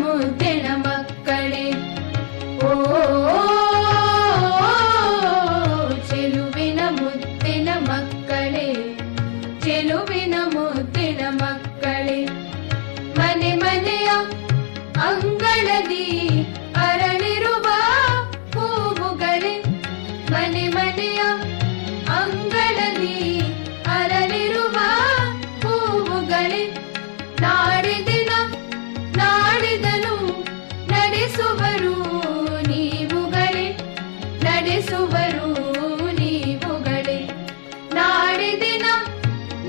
ಮುದ್ದಿನ ಮಕ್ಕಳೇ, ಓ ಚೆಲುವಿನ ಮುದ್ದಿನ ಮಕ್ಕಳೇ, ಚೆಲುವಿನ ಮುದ್ದಿನ ಮಕ್ಕಳೇ, ಮನೆ ಮನೆಯ ಅಂಗಳದಿ ಅರಳಿರುವ ಹೂವುಗಳೇ, ಮನೆ ಮನೆಯ ಅಂಗಳದಿ ಅರಳಿರುವ ಹೂವುಗಳೇ, ನಾಡಿದಿನ ನಾಡಿದನು ನಡೆಸುವರು ನೀವುಗಳೇ, ನಡೆಸುವರು ನೀವುಗಳೇ, ನಾಡಿದಿನ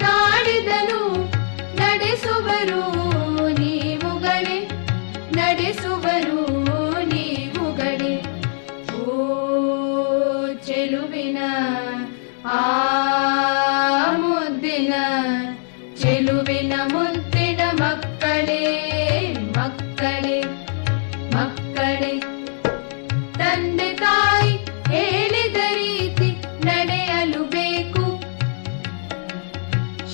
ನಾಡಿದನು ನಡೆಸುವರು ನೀವುಗಳೇ, ನಡೆಸುವರು ನೀವುಗಳೇ. ಓ ಚೆಲುವಿನ ಆ ಮುದ್ದಿನ, ಚೆಲುವಿನ ಮುದ್ದಿನ ಮಕ್ಕಳೇ, ಮಕ್ಕಳೇ, ಮಕ್ಕಳೇ, ತಂದೆ ತಾಯಿ ಹೇಳಿದ ರೀತಿ ನಡೆಯಲು ಬೇಕು,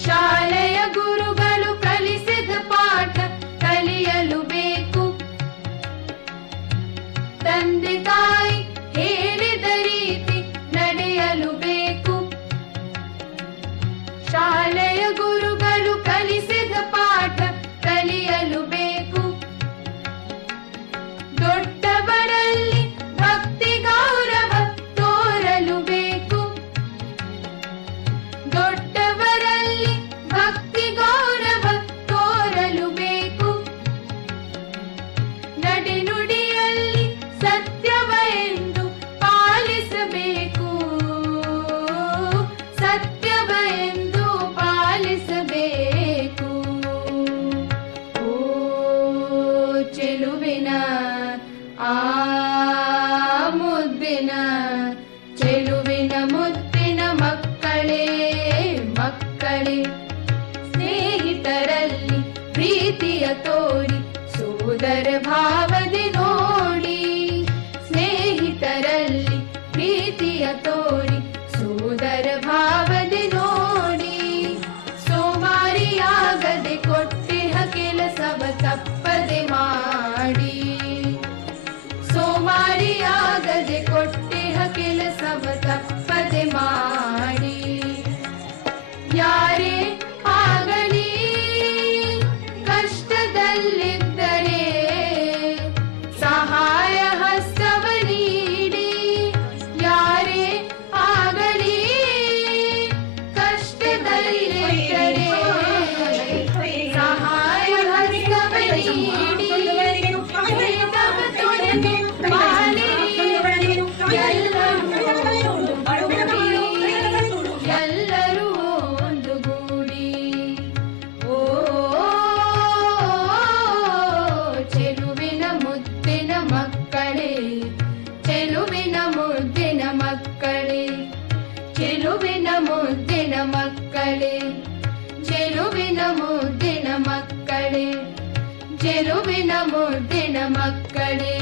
ಶಾಲೆಯ ಗುರುಗಳು ಕಲಿಸಿದ ಪಾಠ ಕಲಿಯಲು ಬೇಕು, ತಂದೆ ತಾಯಿ ಹೇಳಿದ ರೀತಿ ನಡೆಯಲು ಬೇಕು, ಶಾಲೆಯ ಗುರುಗಳು ಕಲಿಸಿದ ಪಾಠ ಕಲಿಯಲು ಬೇಕು, ದೊಡ್ಡವರಲ್ಲಿ ಭಕ್ತಿ ಗೌರವ ತೋರಲು ಬೇಕು, ದೊಡ್ಡವರಲ್ಲಿ ಭಕ್ತಿ ಗೌರವ ತೋರಲು ಬೇಕು, ನಡೆನುಡಿಯಲ್ಲಿ ಸತ್ಯವ ಎಂದು ಪಾಲಿಸಬೇಕು, ಸತ್ಯವ ಎಂದು ಪಾಲಿಸಬೇಕು. ಓ ಚೆಲುವಿನ ಆ ಮುದ್ದಿನ, ಚೆಲುವಿನ ಮುದ್ದಿನ ಮಕ್ಕಳೇ, ಮಕ್ಕಳೇ, ಸ್ನೇಹಿತರಲ್ಲಿ ಪ್ರೀತಿಯ ತೋರಿ ಸೋದರ ಭಾವದಿ ನೋಡಿ, ಸ್ನೇಹಿತರಲ್ಲಿ ಪ್ರೀತಿಯ ತೋರಿ ಸೋದರ ಭಾವದಿ ನೋಡಿ, ಸೋಮಾರಿಯಾಗದೆ ಕೊಟ್ಟಿಹ ಕೆಲಸವ ತಪ್ಪದೆ ಮಾಡಿ, ಸೋಮಾರಿಯಾಗದೆ ಕೊಟ್ಟಿಹ ಕೆಲಸವ ತಪ್ಪದೆ ಮಾಡಿ, ಯಾರೇ ಆಗಲಿ ಕಷ್ಟದಲ್ಲಿದ್ದರೆ ಸಹಾಯ ಹಸ್ತವ ನೀಡಿ, ಯಾರೇ ಆಗಲಿ ಕಷ್ಟದಲ್ಲಿದ್ದರೆ ಸಹಾಯ ಹಸ್ತವ ನೀಡಿ, ಹಿತವ ತೊರೆದು ಬಾಳಿರಿ, ಎಲ್ಲರೂ ಒಂದುಗೂಡಿ. ಓ ಚೆಲುವಿನ ಮುದ್ದಿನ ಮಕ್ಕಳೇ, ಚೆಲುವಿನ ಮುದ್ದಿನ ಮಕ್ಕಳೇ, ಚೆಲುವಿನ ಮುದ್ದಿನ ಮಕ್ಕಳೇ, ಚೆಲುವಿನ ಮುದ್ದಿನ ಮಕ್ಕಳೇ, ಚೆಲುವಿನ ಮುದ್ದಿನ ಮಕ್ಕಳೇ.